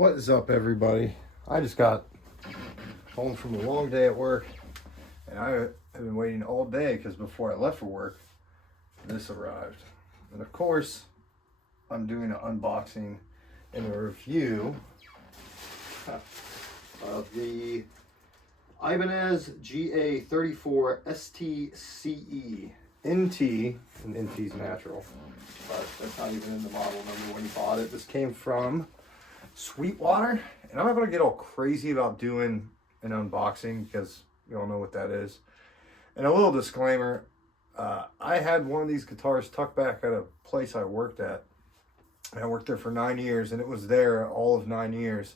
What is up, everybody? I just got home from a long day at work, and I have been waiting all day because before I left for work, this arrived. And of course, I'm doing an unboxing and a review of the Ibanez GA34STCE NT, and NT's natural, but that's not even in the model number when you bought it. This came from Sweetwater, and I'm not going to get all crazy about doing an unboxing because you all know what that is. And a little disclaimer, I had one of these guitars tucked back at a place I worked at, and I worked there for 9 years, and it was there all of 9 years.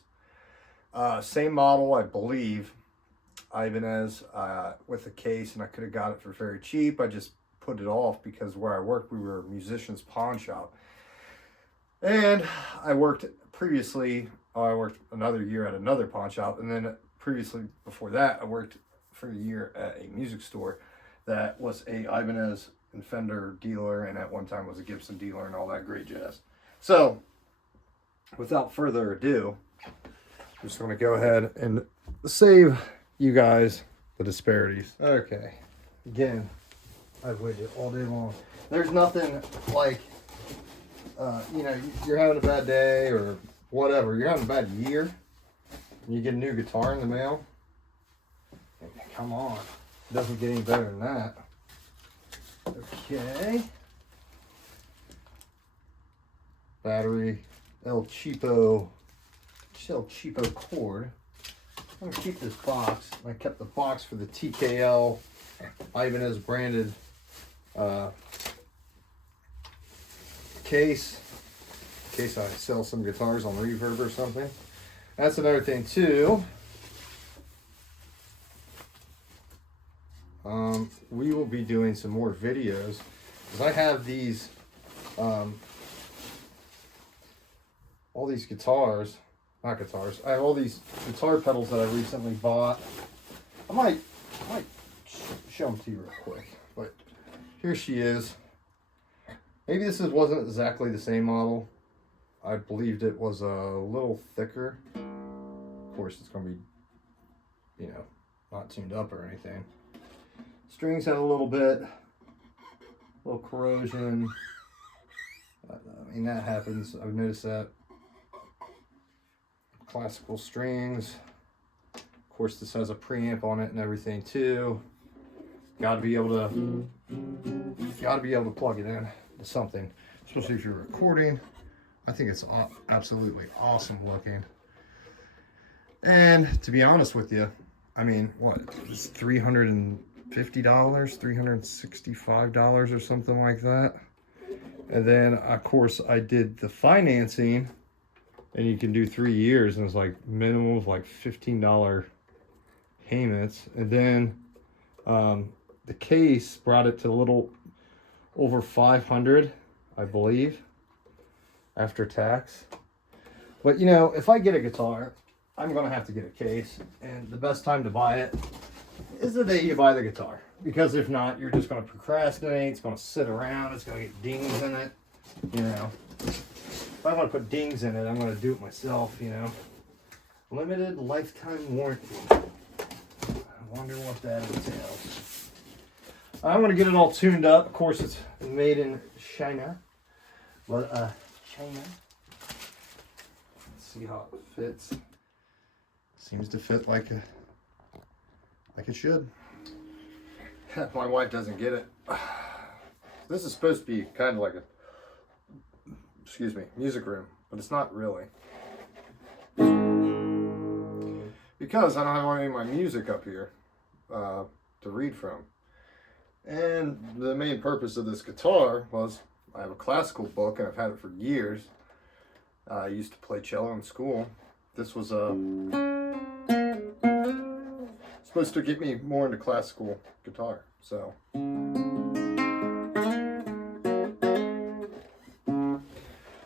Same model, I believe, Ibanez, with a case, and I could have got it for very cheap. I just put it off because where I worked, we were a musician's pawn shop. And I worked previously, I worked another year at another pawn shop, and then previously before that, I worked for a year at a music store that was a Ibanez and Fender dealer, and at one time was a Gibson dealer and all that great jazz. So, without further ado, I'm just going to go ahead and save you guys the disparities. Okay, again, I've waited all day long. There's nothing like, you know, you're having a bad day or whatever, you're having a bad year, and you get a new guitar in the mail. Come on, it doesn't get any better than that. Okay. Battery, El Cheapo cord. I'm gonna keep this box. I kept the box for the TKL Ibanez branded case, in case I sell some guitars on Reverb or something. That's another thing too. We will be doing some more videos because I have these all these guitars, not guitars, I have all these guitar pedals that I recently bought. I might show them to you real quick, but here she is. Maybe this wasn't exactly the same model. I believed it was a little thicker. Of course, it's going to be, you know, not tuned up or anything. Strings had a little bit, a little corrosion. I mean, that happens. I've noticed that. Classical strings. Of course, this has a preamp on it and everything too. Got to be able to plug it in to something, especially if you're recording. I think it's absolutely awesome looking. And to be honest with you, I mean, what, it's $350, $365 or something like that. And then of course I did the financing, and you can do 3 years, and it's like minimum of like $15 payments. And then the case brought it to a little over $500, I believe, after tax. But you know, if I get a guitar, I'm gonna have to get a case, and the best time to buy it is the day you buy the guitar, because if not, you're just gonna procrastinate. It's gonna sit around, it's gonna get dings in it, you know. If I want to put dings in it, I'm going to do it myself, you know. Limited lifetime warranty. I wonder what that entails. I'm going to get it all tuned up. Of course, it's made in China. But, China. Let's see how it fits. Seems to fit like it should. My wife doesn't get it. This is supposed to be kind of like a, excuse me, music room, but it's not really. Because I don't have any of my music up here to read from. And the main purpose of this guitar was, I have a classical book and I've had it for years. I used to play cello in school. This was supposed to get me more into classical guitar, so.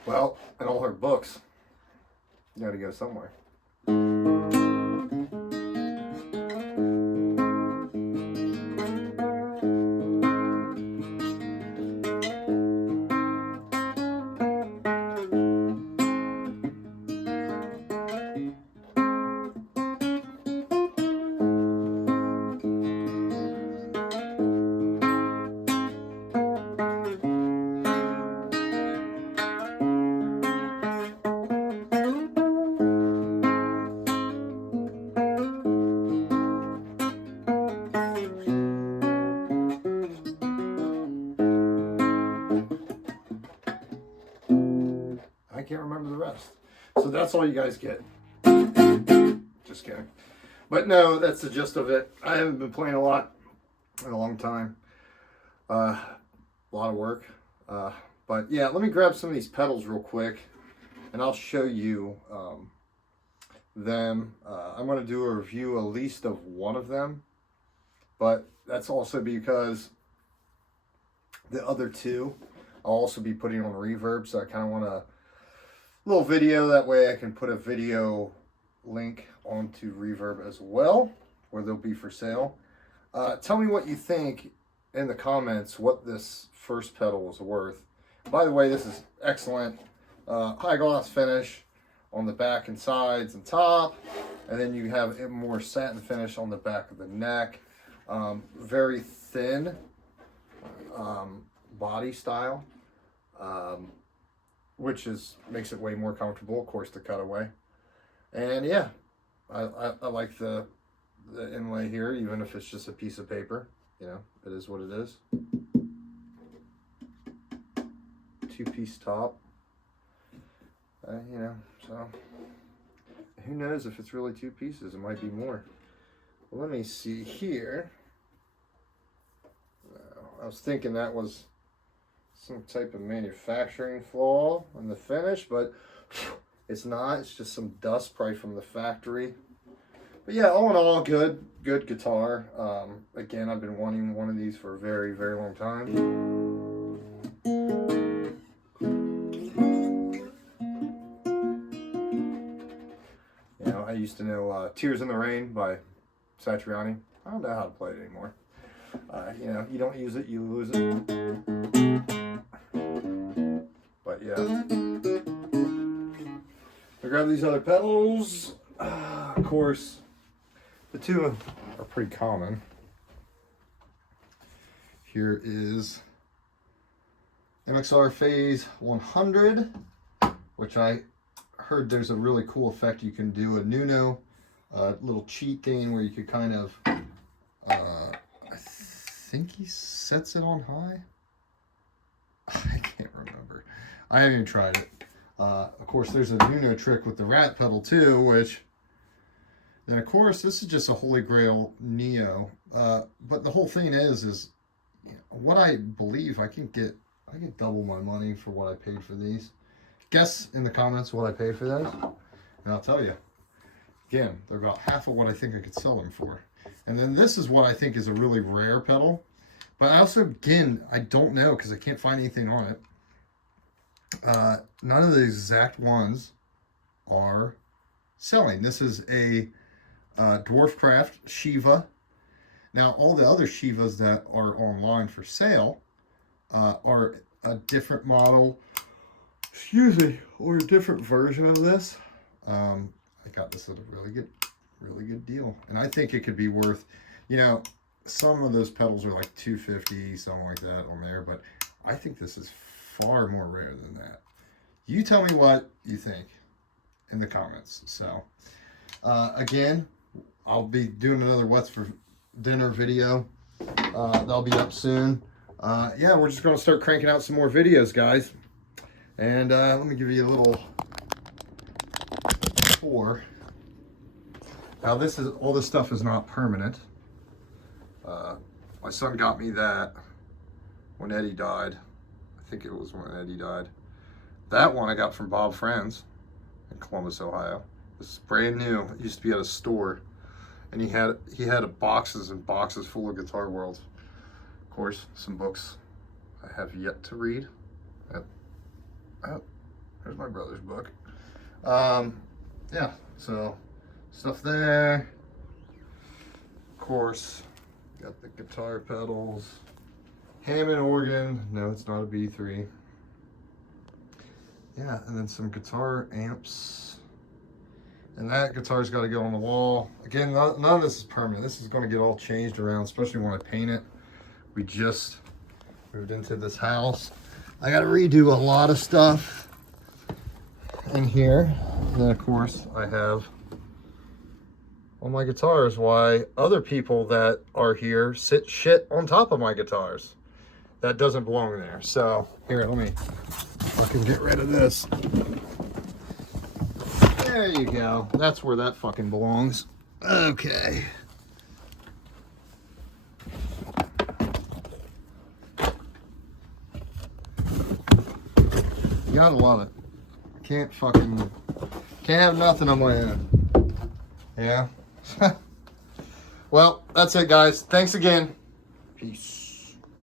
Well, and all her books, you gotta go somewhere. I can't remember the rest. So that's all you guys get. Just kidding. But no, that's the gist of it. I haven't been playing a lot in a long time. A lot of work. But yeah, let me grab some of these pedals real quick and I'll show you them. I'm going to do a review at least of one of them. But that's also because the other two I'll also be putting on reverb. So I kind of want a little video. That way I can put a video link onto reverb as well, where they'll be for sale. Tell me what you think in the comments what this first pedal was worth. By the way, this is excellent high gloss finish on the back and sides and top, and then you have a more satin finish on the back of the neck. Very thin body style, which makes it way more comfortable, of course, to cut away. And yeah, I like the inlay here, even if it's just a piece of paper. You know, it is what it is. Two-piece top. You know, so who knows if it's really two pieces? It might be more. Well, let me see here. I was thinking that was some type of manufacturing flaw in the finish, but it's not. It's just some dust probably from the factory. But yeah, all in all, good guitar. Again, I've been wanting one of these for a very, very long time. You know, I used to know Tears in the Rain by Satriani. I don't know how to play it anymore. You know, you don't use it, you lose it. But yeah. I grab these other pedals. Of course, the two are pretty common. Here is MXR Phase 100, which I heard there's a really cool effect you can do. A Nuno little cheat thing where you could kind of, I think he sets it on high. I can't remember. I haven't even tried it. Of course, there's a Nuno trick with the rat pedal too, which then of course this is just a Holy Grail Neo. But the whole thing is you know, what I believe I get double my money for what I paid for these. Guess in the comments what I paid for those, and I'll tell you. Again, they're about half of what I think I could sell them for. And then this is what I think is a really rare pedal. But I also, again, I don't know because I can't find anything on it. None of the exact ones are selling. This is a Dwarfcraft Shiva. Now, all the other Shivas that are online for sale are a different model, excuse me, or a different version of this. I got this at a really good deal, and I think it could be worth, you know, some of those pedals are like $250, something like that on there, but I think this is far more rare than that. You tell me what you think in the comments. So again, I'll be doing another what's for dinner video. That'll be up soon. Yeah, we're just going to start cranking out some more videos, guys. And let me give you a little tour. Now all this stuff is not permanent. My son got me that when Eddie died. I think it was when Eddie died. That one I got from Bob Friends in Columbus, Ohio. This is brand new. It used to be at a store, and he had boxes and boxes full of Guitar World. Of course, some books I have yet to read. Oh, there's my brother's book. Yeah, so stuff there. Of course, got the guitar pedals. Hammond organ. No, it's not a B3. Yeah, and then some guitar amps. And that guitar's got to go on the wall. Again, none of this is permanent. This is going to get all changed around, especially when I paint it. We just moved into this house. I got to redo a lot of stuff in here. And then, of course, I have on my guitars why other people that are here sit shit on top of my guitars. That doesn't belong there. So here, let me fucking get rid of this. There you go. That's where that fucking belongs. Okay. You gotta love it. Can't have nothing on my own. Yeah. Well, that's it, guys. Thanks again. Peace.